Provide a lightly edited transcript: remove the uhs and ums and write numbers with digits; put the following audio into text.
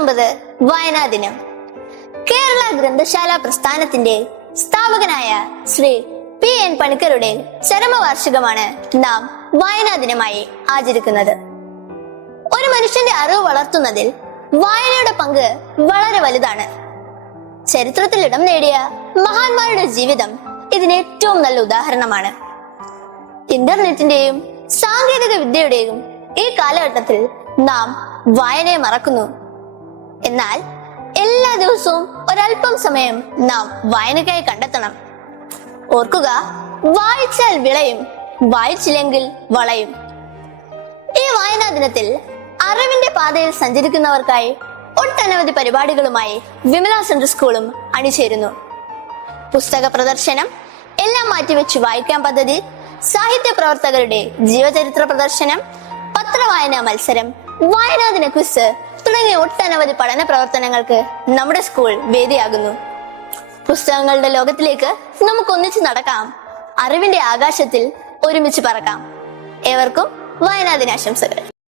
19 വായനാ ദിനം. കേരള ഗ്രന്ഥശാല പ്രസ്ഥാനത്തിന്റെ സ്ഥാപകനായ ശ്രീ P.N. പണിക്കരുടെ ചരമവാർഷികമാണ് നാം വായനാ ദിനമായി ആചരിക്കുന്നത്. ഒരു മനുഷ്യന്റെ അറിവ് വളർത്തുന്നതിൽ വായനയുടെ പങ്ക് വളരെ വലുതാണ്. ചരിത്രത്തിൽ ഇടം നേടിയ മഹാന്മാരുടെ ജീവിതം ഇതിന് ഏറ്റവും നല്ല ഉദാഹരണമാണ്. ഇന്റർനെറ്റിന്റെയും സാങ്കേതിക വിദ്യയുടെയും ഈ കാലഘട്ടത്തിൽ നാം വായനയെ മറക്കുന്നു. എന്നാൽ എല്ലാ ദിവസവും ഒരല്പം സമയം നാം വായനയ്ക്കായി കണ്ടെത്തണം. ഓർക്കുക, വായിച്ചാൽ വിളയും, വായിച്ചില്ലെങ്കിൽ വളയും. ഈ വായനാ ദിനത്തിൽ അറിവിന്റെ പാതയിൽ സഞ്ചരിക്കുന്നവർക്കായി ഒട്ടനവധി പരിപാടികളുമായി വിമല സെൻട്രൽ സ്കൂളും അണിചേരുന്നു. പുസ്തക പ്രദർശനം, എല്ലാം മാറ്റിവെച്ച് വായിക്കാൻ പദ്ധതി, സാഹിത്യ പ്രവർത്തകരുടെ ജീവചരിത്ര പ്രദർശനം, പത്രവായനാ മത്സരം, വായനാ ദിന ക്വിസ് തുടങ്ങിയ ഒട്ടനവധി പഠന പ്രവർത്തനങ്ങൾക്ക് നമ്മുടെ സ്കൂൾ വേദിയാകുന്നു. പുസ്തകങ്ങളുടെ ലോകത്തിലേക്ക് നമുക്ക് ഒന്നിച്ച് നടക്കാം. അറിവിന്റെ ആകാശത്തിൽ ഒരുമിച്ച് പറക്കാം. ഏവർക്കും വായനാ ദിനാശംസകൾ.